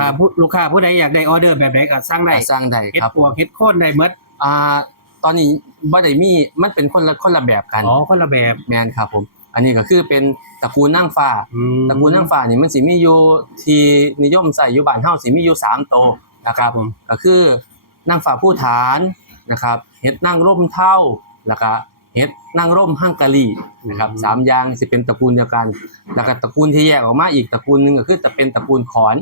ครับถ้าผู้ลูกค้าผู้ใดอยากได้ออเดอร์แบบใดก็สั่งได้สร้างได้เฮ็ดครับปวกเฮ็ดโค่นได้หมดอ่าตอนนี้บ่ได้มีมันเป็นคนละคนละแบบกันอ๋อคนละแบบแมนครับผม อันนี้ก็คือเป็นตระกูลนางฟ้าอืม ตระกูลนางฟ้านี่มันสิมีอยู่ที่นิยมใส่อยู่บ้านเฮาสิมีอยู่สามโตวนะครับผม ก็คือนางฟ้าผู้ฐานนะครับเฮ็ดนางร่มเท่าแล้วก็เฮ็ดนางร่มฮังการีนะครับสามอย่างสิเป็นตระกูลเดียวกัน แล้วก็ตระกูลที่แยกออกมาอีกตระกูลหนึงก็คือจะเป็นตระกูลขอน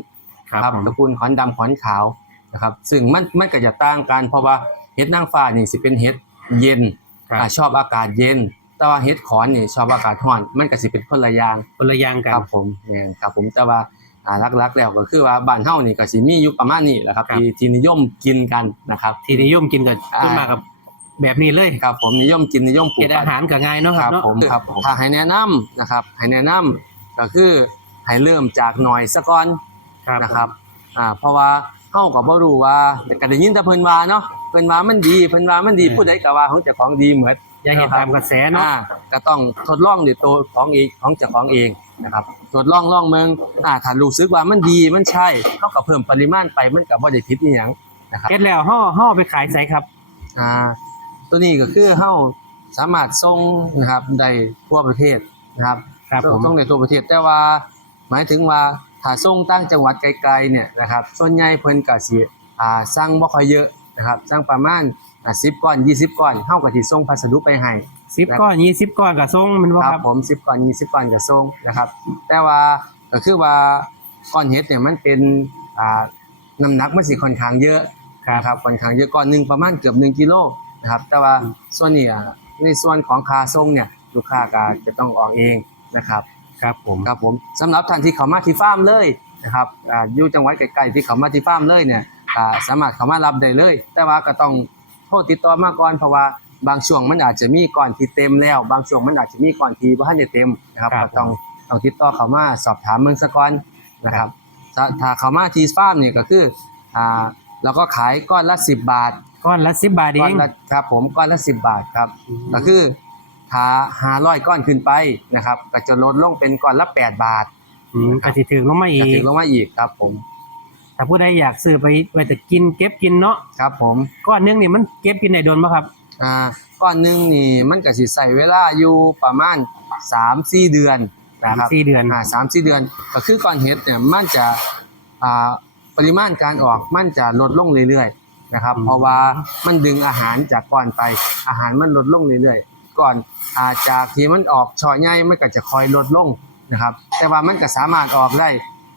ครับผมตระกูลขอนดำขอนขาวนะครับซึ่งมันมันก็จะต่างกันเพราะว่าเฮ็ดนางฟ้านี่สิเป็นเฮ็ดเย็นครับอ่าชอบอากาศเย็น แต่ว่าเฮ็ดขอนนี่ชอบอากาศร้อน มันก็สิเป็นคนละอย่างคนละอย่างกัคนรับผมแม่นครับผมแต่ว่าอ่าหลักๆแล้วก็คือว่าบ้านเฮานี่ก็สิมีอยู่ประมาณนี้แหละครับครับที่ที่นิยมกินกันนะครับที่นิยมกินกับอ่าขึ้นมากับแบบนี้เลยครับผมนิยมกินนิยมปลูเฮ็กดกัอานหารก็ง่ายเนาะคครัรับบเนาะผมครับผมถ้าให้แนะนำนะครับให้แนะนำก็คือให้เริ่มจากหน่อยซะก่อน ครับนะครับอ่าเพราะว่าเฮาก็บ่รู้ว่าแต่ก็ได้ยินแต่เพิ่นว่าเนาะเพิ่นว่ามันดีเพิ่นว่ามันดีผู้ใดก็ว่าของเจ้าของดีเหมือนอย่าเฮ็ดตามกระแสเนาะอ่าก็ต้องทดลองด้วยตัวของเองของเจ้าของเองนะครับทดลองลองเมืองอ่าถ้ารู้สึกว่ามันดีมันใช่เฮาก็เพิ่มปริมาณไปมันก็บ่ได้ผิดอีหยังนะครับเฮ็ดแล้วห่อห่อไปขายไสครับอ่าตัวนี้ก็คือเฮาสามารถส่งนะครับได้ทั่วประเทศนะครับครับผมต้องในทั่วประเทศแต่ว่าหมายถึงว่า ถ้าส่งตั้งจังหวัดไกลๆเนี่ยนะครับส่วนใหญ่เพิ่นก็สิอ่าสั่งบ่ค่อยเยอะนะครับสั่งประมาณอ่า10ก้อน 20ก้อนเฮาก็สิส่งพัสดุไปให้10ก้อน20ก้อนก็ส่งแมันบ่คครัรับบผม10ก้อน20ก้อนก็ส่งนะครับ แต่ว่าก็คือว่าก้อนเห็ดเนี่ยมันเป็นอ่าน้ำหนักมันสิค่อนข้างเยอะนะครับค่อนข้างเยอะก้อนหนึงประมาณเกือบ1กิโลนะครับแต่ว่าส่วนนี้อะในส่วนของค่าส่งเนี่ยลูกค้าก็จะต้องออกเองนะครับ ครับผมครับผมสำหรับท่านที่เข้ามาที่ฟาร์มเลยนะครับอ่าอยู่จังหวัดใกล้ๆที่เข้ามาที่ฟาร์มเลยเนี่ยอ่าสามารถเข้ามารับได้เลย แต่ว่าก็ต้องโทรติดต่อมาก่อนเพราะว่าบางช่วงมันอาจจะมีก่อนที่เต็มแล้ว บางช่วงมันอาจจะมีก่อนที่บ่ทันได้เต็มนะครับก็ต้องต้องติดต่อเข้ามาสอบถามเมืองซะก่อนนะครับถ้าถ้าเข้ามาที่ฟาร์มเนี่ยก็คืออ่าเราก็ขายก้อนละ 10 บาท ก้อนละ10บาทเอก้อนง ละครับผมก้อนละ10บาทครับก็คือ ถ้าหาร้อยก้อนขึ้นไปนะครับก็จะลดลงเป็นก้อนละ8บาทมก็สิถึงลงมาอีจะกถึงลงมาอีกครับผมถ้าผู้ใดอยากซื้อไปไว้แต่กินเก็บกินเนาะครับ ผมก้อนหนึงนี่มันเก็บกินได้โดนบ่ครับ อ่าก้อนหนึงนี่มันก็สิใส่เวลาอยู่ประมาณ3-4เดือนนะครับ สี่เดือน อ่าสามสี่เดือนก็คือก้อนเห็ดเนี่ยมันจะอ่าปริมาณการออกมันจะลดลงเรื่อยๆนะครับเพราะว่ามันดึงอาหารจากก้อนไปอาหารมันลดลงเรื่อยๆก่อน อาจากที่มันออกช่อใหญ่มันก็จะคอยลดลงนะครับ แต่ว่ามันก็สามารถออกได้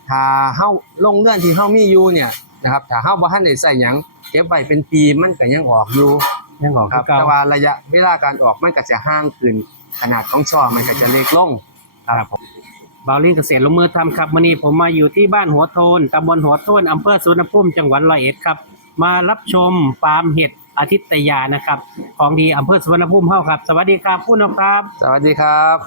ถ้าเฮาลงเลื่อนที่เฮามีอยู่เนี่ยนะครับถ้าเฮาบ่ทันได้ใส่หยังเก็บไว้เป็นปีมันก็ยังออกอยู่ยังออกครับเก่าแต่ว่าระยะเวลาการออกมันก็จะห่างขึ้นขนาดของช่อมันก็จะเล็กลงครับผมบาวลินเกษตรลงมือทำครับวันนี้ผมมาอยู่ที่บ้านหัวโทนตำบลหัวโทนอำเภอสุวรรณภูมิจังหวัดร้อยเอ็ดครับ มารับชมฟาร์มเห็ด อาทิตยานะครับ ของดีอำเภอสุวรรณภูมิเฮาครับ สวัสดีครับผู้นำครับสวัสดีครับ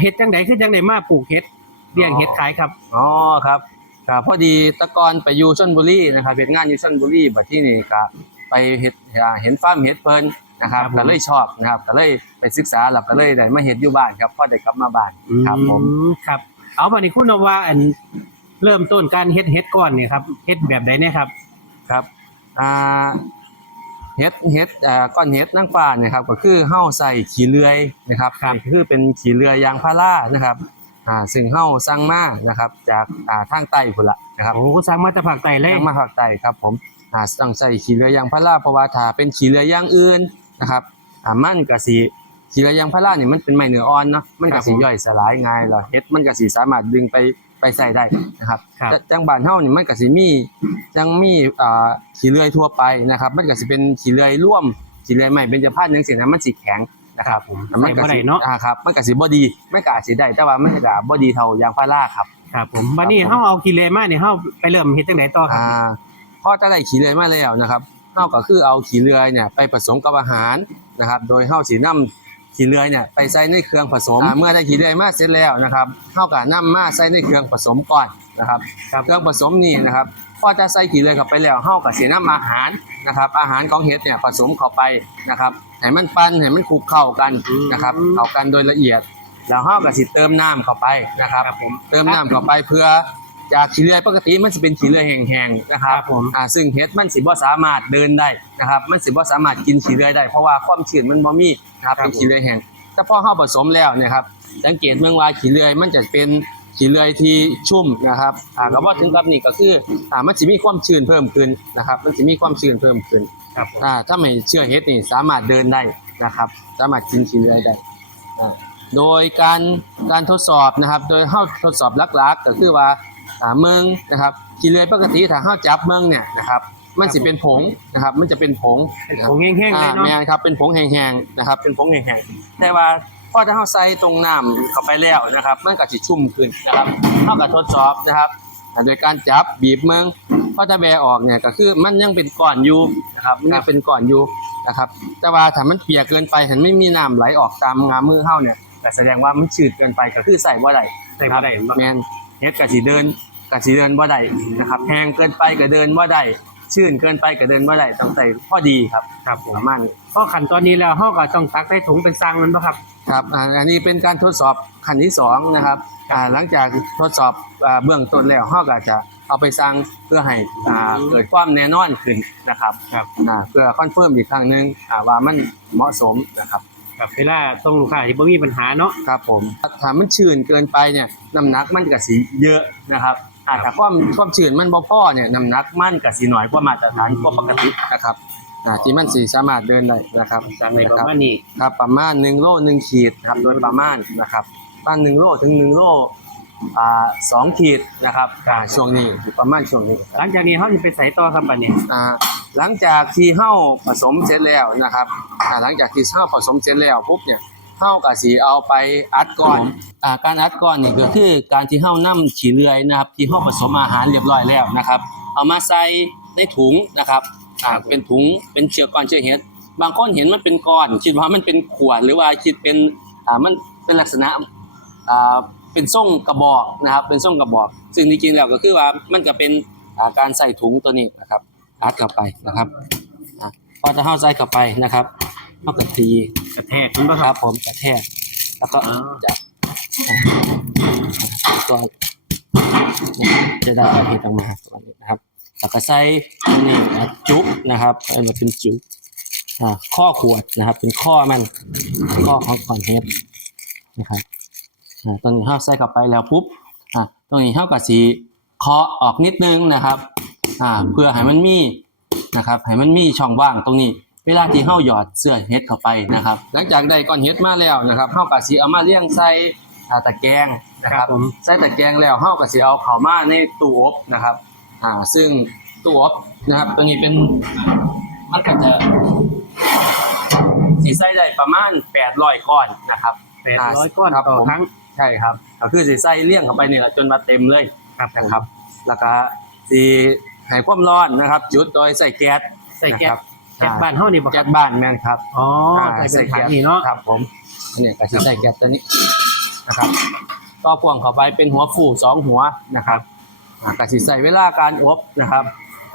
เห็ดจังไดคือจังไดมาปลูกเห็ดเลี้ยงเห็ดขายครับอ๋อครับครับพอดีแตะกอนไปอยู่ชลบุรีนะครับเฮ็ดงานอยู่ชลบุรีบัดที่นี่ก็ไปเฮ็ดอ่าเห็นฟาร์มเห็ดเพิ่นนะครับครับผมก็เลยชอบนะครับก็เลยไปศึกษาแล้วก็เลยได้มาเฮ็ดอยู่บ้านครับพอได้กลับมาบ้านครับผมอืครับ เอาวันนี้คุณนำว่าอันเริ่มต้นการเฮ็ดเห็ดก่อนเนี่ยครับเฮ็ดแบบใดเนี่ยครับครับอ่า เห็ดเห็ดอ่าก้อนเห็ดนางฟ้าเนี่ยครับก็คือเฮาใส่ขี้เลื่อยนะครับครับก็คือเป็นขี้เลื่อยยางพารานะครับอ่าซึ่งเฮาสั่งมานะครับ จากอ่าทางใต้พุ่นละนะครับโอ้สร้างมาจากภาคใต้เลยทางมาภาคใต้ครับผมอ่าต้องใส่ขี้เรือยางพาราเพราะว่าถ้าเป็นขี้เรือยางอื่นนะครับอ่ามันก็สิขี้เรือยางพารานี่มันเป็นไม้เนื้ออ่อนเนาะมันก็สิย่อยสลายง่ายแล้วเฮ็ดมันก็สิสามารถดึงไป ไปใส่ได้นะครับครับ แต่จังบ้านเฮานี่มันก็สิมีจังมีอ่าขี้เรือยทั่วไปนะครับ มันก็สิเป็นขี้เรือยร่วมขี้เรือยใหม่เบญจพรรณจังซี่นะมันสิแข็งนะครับผมมัใส่ก็บ่ได้สิเนาะอ่าครับมันก็สิบ่ดีมันก็อาจสิได้แต่ว่ามันก็บ่ดีเท่ายางพาราครับ ครับผมวันนี้ครับผม เฮาเอากิเลมาเนี่ยเฮาไปเริ่มเฮ็ดจังไดต่อครับ อ่าพอจะได้ขี้เลื่อยมาแล้วนะครับเฮาก็คือเอาขี้เลื่อยเนี่ยไปผสมกับอาหารนะครับ โดยเฮาสินำ ขี้เลื่อยเนี่ยไปใส่ในเครื่องผสมอ่าเมื่อได้ขี้เลื่อยมาเสร็จแล้วนะครับเฮาก็นำมาใส่ในเครื่องผสมก่อนนะครับครับเครื่องผสมนี่นะครับพอจะใส่ขี้เลื่อยเข้าไปแล้วเฮาก็สินำอาหารนะครับ อาหารของเห็ดเนี่ยผสมเข้าไปนะครับให้มันปั้นให้มันคลุกเข้ากันนะครับเข้ากันโดยละเอียด แล้วเฮาก็สิเติมน้ำเข้าไปนะครับครับผมเติมน้ำเข้าไปเพื่อจากขี้เลื่อยปกติมันจะเป็นขี้เลื่อยแห้งๆนะครับครับผมอ่าซึ่งเห็ดมันสิบ่สามารถเดินได้ นะครับมันสิบ่สามารถกินขี้เลื่อยได้เพราะว่าความชื้นมันบ่มีนะครับครับเป็นขี้เลื่อยแห้งแต่พอเฮาผสมแล้วเนะครับสังเกตเมืองว่าขี้เลื่อยมันจะเป็นขี้เลื่อยที่ชุ่มนะครับอ่าก็บ่ถึงกับนี่ก็คืออ่ามันสิมีความชื้นเพิ่มขึ้นนะครับมันสิมีความชื้นเพิ่มขึ้นครับผมอ่าถ้าไม่เชื่อเฮ็ดนี่สามารถเดินได้นะครับสามารถกินขี้เลื่อยได้อ่าโดยการการทดสอบนะครับ โดยเฮาทดสอบหลักๆก็คือว่าอ่าเมืองนะครับขี้เลื่อยปกติถ้าเฮาจับเมืองเนี่ยนะครับ มันสิเป็นผงนะครับ มันจะเป็นผงเป็นผงแห้งๆเลอ่ายเนาะแม่นครับเป็นผงแห้งๆนะครับ เป็นผงแห้งๆแต่ว่าพอถ้าเฮาใส่ตรงน้ำเข้าไปแล้วนะครับ มันก็สิชุ่มขึ้นนะครับเฮาก็ทดสอบนะครับอ่าโดยการจับบีบเมืองพอจะแบออกเนี่ยก็คือมันยังเป็นก้อนอยู่นะครับมันยังเป็นก้อนอยู่นะครับ แต่ว่าถ้ามันเปียกเกินไปถ้าไม่มีน้ำไหลออกตามงามือเฮาเนี่ยก็แสดงว่ามันชืดเกินไปก็คือใส่บ่ได้ใส่บ่ได้บ่แม่นเฮ็ดก็สิเดินก็สิเดินบ่ได้นะครับแห้งเกินไปก็เดินบ่ได้ ชื้นเกินไปก็เดินบ่ได้ต้องใส่พอดีครับครับผมประมาณนี้พอขั้นตอนนี้แล้วเฮาก็ต้องตักใส่ถุงเป็นซังมันบ่ครับครับอ่าอันนี้เป็นการทดสอบขั้นที่สองนะครับอ่าหลังจากทดสอบอ่าเบื้องต้นแล้วเราก็จะเอาไปสร้างเพื่อให้อ่าเกิดความแน่นอนขึ้นนะครับครับอ่าเพื่อคอนเฟิร์มอีกครั้งหนึงอ่าว่ามันเหมาะสมนะครับ ครับเวลาส่งลูกค้าที่บ่มีปัญหาเนาะ ครับผมถ้ามันชื้นเกินไปเนี่ยน้ำหนักมันก็สิเยอะนะครับอ่าครัถ้าบความความชื้นมันบ่พอเนี่ยน้ำหนักมันก็สิน้อยกว่ามาตรฐานกว่าปกตินะครับอ่าที่มันสิสามารถเดินได้นะครับสั่งในนะประครับมาณนี้ ครับประมาณ1โล1ขีดนะครับโดยประมาณนะครับประมาณ1โลถึง1โลอ่า สองขีดนะครับอ่าช่วงนี้ประมาณช่วงนี้ หลังจากนี้เฮาสิไปใส่ต่อครับบัดนี้อ่าหลังจากที่เฮาผสมเสร็จแล้วนะครับอ่าหลังจากที่เฮาผสมเสร็จแล้วปุ๊บเนี่ยเฮาก็สิเอาไปอัดก้อนอ่าการอัดก้อนนี่ก็คือการที่เฮานำขี้เลื่อยนะครับ ที่เฮาผสมอาหารเรียบร้อยแล้วนะครับ เอามาใส่ในถุงนะครับอ่าเป็นถุงเป็นเชื้อก้อนเชื้อเห็ดบางคนเห็นมันเป็นก้อน คิดว่ามันเป็นขวดหรือว่าคิดเป็นอ่ามันเป็นลักษณะอ่า เป็นส่งกระบอกนะครับ เป็นส่งกระบอก ซึ่งจริงๆแล้วก็คือว่ามันก็เป็นอ่าการใส่ถุงตัวนี้นะครับอัดเข้าไปนะครับอะพอจะเข้าใส่เข้าไปนะครับเอากระทีกระแทกมันบ่คครัรับบผมกระแทกแล้วก็อ๋อจะก็จะได้เห็ดออกมาตัวนี้นะครับแล้วก็ใส่นี่นะจุ๊บนะครับให้มันเป็นจุ๊บอ่าข้อขวดนะครับ เป็นข้อมันข้อของก่อนเห็ดนะครับอ่า ตอนนี้เข้าใส่เข้าไปแล้วปุ๊บอ่าตรงนี้เข้ากับสีเคาะออกนิดนึงนะครับอ่าเพื่อให้มันมีนะครับให้มันมีช่องว่างตรงนี้ เวลาที่เฮาหยอดเสื้อเฮ็ดเข้าไปนะครับ หลังจากได้ก้อนเฮ็ดมาแล้วนะครับเฮาก็สิเอามาเลี้ยงใส่อ่าตะแกรงนะคครัรับบผมใส่ตะแกรงแล้วเฮาก็สิเอาเข้ามาในตู้อบนะครับอ่าซึ่งตู้อบนะครับตัวนี้เป็นมันก็จะสิใส่ได้ประมาณ800ก้อนนะครับ800ก้อนครับต่อผมครั้ง ใช่ครับก็คือสิใส่เลี้ยงเข้าไปนี่แหละจนมาเต็มเลยครับนะครับ แล้วก็สิให้ความร้อนนะครับ จุดโดยใส่แก๊สใส่แก๊สนะครับแก๊สบ้านเฮานี่บ่คแก๊รับสบ้านแม่นครับอ๋ออ่าใส่เป็นถังนี่เนาะครับผมอันนี้ก็จะใส่แก๊สตัวนี้นะครับต่อพ่วงเข้าไปเป็นหัวฟูสองหัวนะครับอ่าก็สิใส่เวลาการอบนะครับ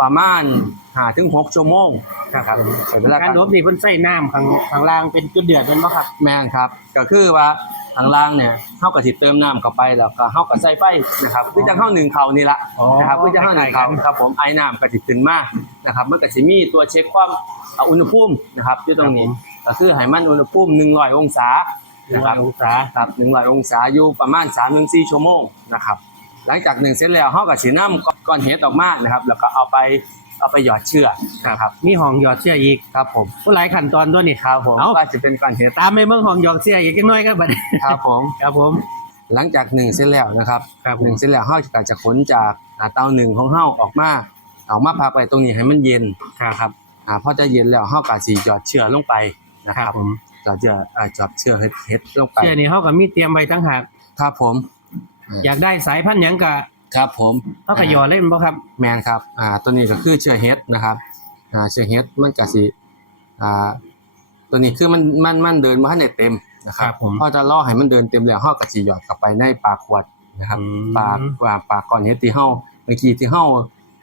ประมาณ5ถึง6ชั่วโมงนะครับใส่เวลาการ การลบนี่เพิ่นใส่น้ำข้างข้างล่างเป็นจุดเดือดแม่นบ่ครับ แม่นครับ ก็คือว่า ทางล่างเนี่ยเฮาก็สิเติมน้ำเข้าไปแล้วก็เฮาก็ใส่ไฟนะครับคือจังเฮาหนึ่งเขานี่ละอ๋อนะครับคือจังเฮาหนึ่งเขาคล้ายๆกันครับผมไอ้น้ำก็สิขึ้นมานะครับมันก็สิมีตัวเช็คความอ่าอุณหภูมินะครับอยู่ตรงนี้ก็คือให้มันอุณหภูมิ100องศาหนึ่งนะคร้อรัยบองศาครับ100องศาอยู่ประมาณ3-4ชั่วโมงนะครับหลังจากหนึ่งเสร็จแล้วเฮาก็สินำก้อนเห็ดออกมานะครับแล้วก็เอาไป เอาไปหยอดเชือกนะครับมีห้องหยอดเสื้ออีกครับผมผู้หลายขั้นตอนด้วยนี่ครับผมเอ้าก็จะเป็นก้อนเห็ดตามไปเมืองห้องหยอดเสื้ออีกจักหน่อยครับบัดนี้ครับผม ครับผม หลังจากหนึ่งเสร็จแล้วนะครับครับหนึ่งเสร็จแล้วเฮาก็จะขนจากอ่าเตาหนึ่งของเฮาออกมาเอามาพักไว้ตรงนี้ให้มันเย็นนะครับอ่าพอจะเย็นแล้วเฮาก็สิหยอดเชือกลงไปนะคครัรับบผมหยอดเชือกอ่าหยอดเชือกเฮ็ดเฮ็ดลงไปเสื้อนี่เฮาก็มีเตรียมไว้ตั้งหากครับผม อยากได้สายพันธุ์หยังก็ ครับผมเฮาก็หยอดเล่นบ่ครับแมนครับอ่าตัวนี้ก็คือเชื้อเฮ็ดนะครับอ่าเชื้อเฮ็ดมันก็สิอ่าตัวนี้คือมันมันมันเดินมาให้ได้เต็มนะครัครับบผมพอจะล่อให้มันเดินเต็มแล้วเฮาก็สิหยอดเข้าไปในปากขวดนะครับอืมปากว่าปากก่อนเฮ็ดที่เฮาเมื่อกี้ที่เฮา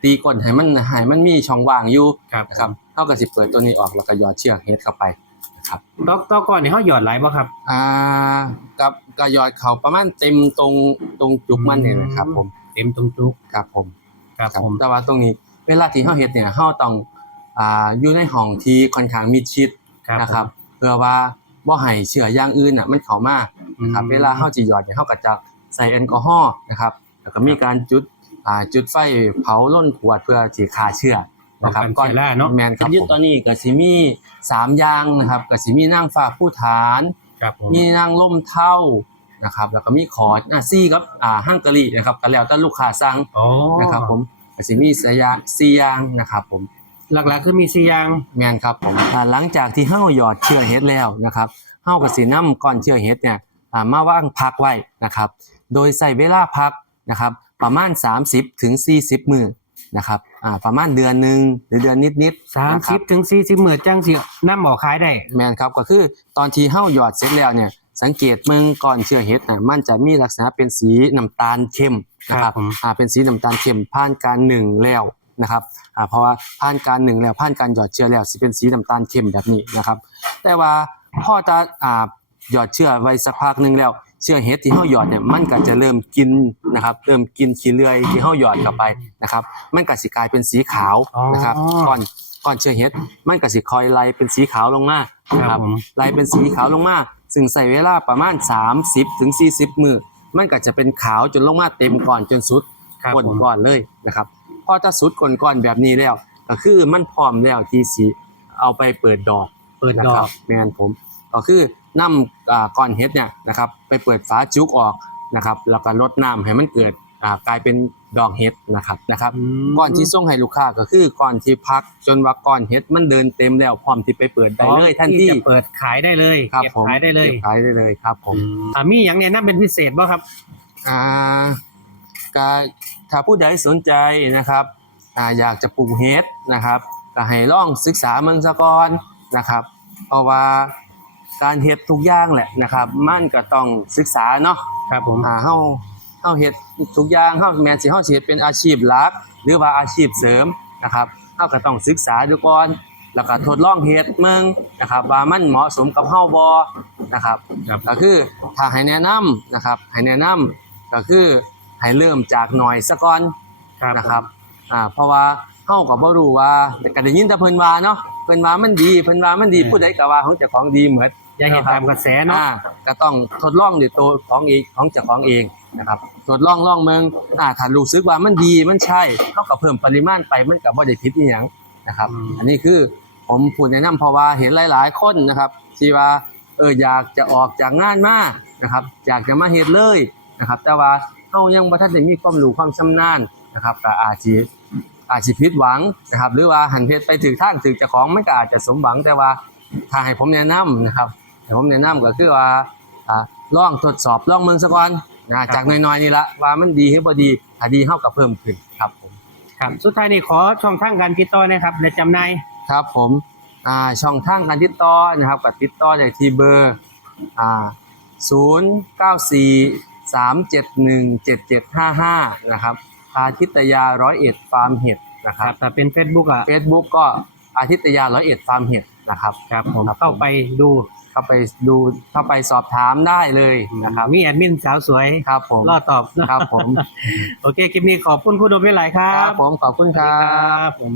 ตีก้นให้มันให้มันมีช่องว่างอยู่ครับนะครับเฮาก็สิเปิดตัวนี้ออกแล้วก็หยอดเชือกเฮ็ดเข้าไปนะครับตอกตอกก่อนนี่เฮาหยอดหลายบ่ครับ อ่ากับก็หยอดเข้าประมาณเต็มตรงตรงจุกมันนี่แหละครับผมเต็มตรงจุกครับผมครับผมแต่ว่าตรงนี้ เวลาที่เฮาเฮ็ดเนี่ยเฮาต้องอ่าอยู่ในห้องที่ค่อนข้างมิดชิดครับนะครับ เพื่อว่าบ่ให้เชื้ออย่างอื่นน่ะมันเข้ามาผมนะครับเวลาเฮาสิหยอดเนี่ยเฮาก็จะใส่แอลกอฮอล์นะครับ แล้วก็มีการจุดอ่าจุดไฟเผาล้นขวดเพื่อสิฆ่าเชื้อนะนะคครัรับบก่อนล่าเนาะแมนครับยึดตอนนี้ก็สิมีสามอย่างนะครับก็สิมีนางฟ้าผู้ฐานครับผมมีนางล่มเท่า นะครับแล้วก็มีขอดอะซี่ครับอ่าฮังการีนะครับก็แล้วแต่ลูกค้าสั่งอ๋อนะครับผมก็สิมีสยาสี่อย่างนะครับผมหลักๆคือมีสี่อย่างแมนครับผมอ่าหลังจากที่เฮาหยอดเชื้อเห็ดแล้วนะครับเฮาก็สินำก้อนเชื้อเห็ดเนี่ยอ่ามาวางพักไว้นะครับโดยใส่เวลาพักนะครับประมาณ 30ถึง40 มื้อนะครับอ่าประมาณเดือนหนึงหรือเดือนนิดๆสามนะคสิรับบถึงสี่สิบหมื่นจังสิน้ำหมอขายได้แมนครับก็คือตอนที่เฮาหยอดเสร็จแล้วเนี่ย สังเกตเมืองก่อนเชื้อเห็ดน่ะมันจะมีลักษณะเป็นสีน้ำตาลเข้มนะคครัรับบผมอ่าเป็นสีน้ำตาลเข้มผ่านการหนึ่งแล้วนะครับอ่าเพราะว่าผ่านการหนึ่งแล้วผ่านการหยอดเชื้อแล้วสิเป็นสีน้ำตาลเข้มแบบนี้นะครับ แต่ว่าพอตาอ่าหยอดเชื้อไว้สักพักหนึ่งแล้วเชื้อเห็ดที่เฮาหยอดเนี่ยมันก็จะเริ่มกินนะครับ เริ่มกินขี้เลื่อยที่เฮาหยอดเข้าไปนะครับ มันก็สิกลายเป็นสีขาวนะครับอ๋อก่อนก่อนเชื้อเห็ดมันก็สิคอยไล่เป็นสีขาวลงมานะคครัรับบผมไล่เป็นสีขาวลงมา ซึ่งใส่เวลาประมาณ 30ถึง40 มือมันก็จะเป็นขาวจนลงมาเต็มก่อนจนสุดครับก้นผมก่อนเลยนะครับพอจะสุดก้นก่อนแบบนี้แล้ว ก็คือมันพร้อมแล้วที่สิเอาไปเปิดดอกเปิดนะดอครักบแมนผมก็คือนำอ่าก้อนเห็ดเนี่ยนะครับไปเปิดฝาจุกออกนะครับแล้วก็ลดน้ำให้มันเกิดอ่ากลายเป็น ดอกเห็ดนะครับนะครับมก่อนที่ส่งให้ลูกค้าก็คือก่อนที่พักจนว่าก่อนเฮ็ดมันเดินเต็มแล้วพร้อมที่ไปเปิดได้เลยทันทีจะเปิดขายได้เลยครับเก็บผมขายได้เลยก็บขายได้เลยครับผมอ่ามีอย่างเนี้ยน่าเป็นพิเศษบ่ครับอ่าก็ถ้าผู้ใดสนใจนะครับอ่าอยากจะปลูกเฮ็ดนะครับก็ให้ลองศึกษาเมืองสะก่อนนะครับ เพราะว่าการเฮ็ดทุกอย่างแหละนะครับ มันก็ต้องศึกษาเนาะครับผมอ่าเฮา เฮาเฮ็ดทุกอย่างเฮาแม้สิเฮาสิเฮ็ดเป็นอาชีพหลัก หรือว่าอาชีพเสริมนะครับเฮาก็ต้องศึกษาดูก่อนแล้วก็ทดลองเฮ็ดเมืองนะครับ ว่ามันเหมาะสมกับเฮาบ่นะครับครับก็คือถ้าให้แนะนำนะครับให้แนะนำก็คือให้เริ่มจากหน่อยซะก่อนครับนะครับอ่าเพราะว่าเฮาก็บ่รู้ว่าแต่ก็ได้ยินแต่เพิ่นว่าเนาะเพิ่นว่ามันดีเพิ่นว่ามันดีผู้ใดก็ว่าของเจ้าของดีเหมือนอย่าเห็นตามกระแสเนาะอ่าก็ต้องทดลองด้วยตัวของเองของเจ้าของเอง นะครับทดลองลองเมืองอ่าถ้ารู้สึกว่ามันดีมันใช่เท่ากับเพิ่มปริมาณไปมันก็บ่ได้ผิดอีหยังนะครับอืมอันนี้คือผมพูดแนะนำเพราะว่าเห็นหลาย ๆ คนนะครับที่ว่าเอออยากจะออกจากงานมานะครับ อยากจะมาเฮ็ดเลยนะครับ แต่ว่าเฮายังบ่ทันได้มีความรู้ความชำนาญนะครับก็อาจสิอาจสิผิดหวังนะครับ หรือว่าหันเฮ็ดไปถึงทางถึงเจ้าของมันก็อาจจะสมหวังแต่ว่าถ้าให้ผมแนะนำนะครับแต่ผมแนะนำก็คือว่าอ่าลองทดสอบลองเมืองซะก่อน นะจากน้อยๆนี่ละว่ามันดีหรือบ่ดีถ้าดีเฮาก็เพิ่มขึ้นครับผมครับสุดท้ายนี่ขอช่องทางการติดต่อนะครับและจำหนายครับผมอ่าช่องทางการติดต่อนะครับก็ติดต่อได้ที่เบอร์อ่า094 371 7755นะครับอาทิตยาร้อยเอ็ดฟาร์มเห็ดนะคครัรับบถ้าเป็น Facebook อะ Facebook ก็อาทิตยาร้อยเอ็ดฟาร์มเห็ดนะครับครับผมครับเข้าไปดู เข้าไปดูเข้าไปสอบถามได้เลยนะครับมีแอดมินสาวสวยครับผมรอตอบครับผม โอเคคลิปนี้ขอบคุณคุณโดมหลายๆครัครับบผมขอบคุณคครัรับบผม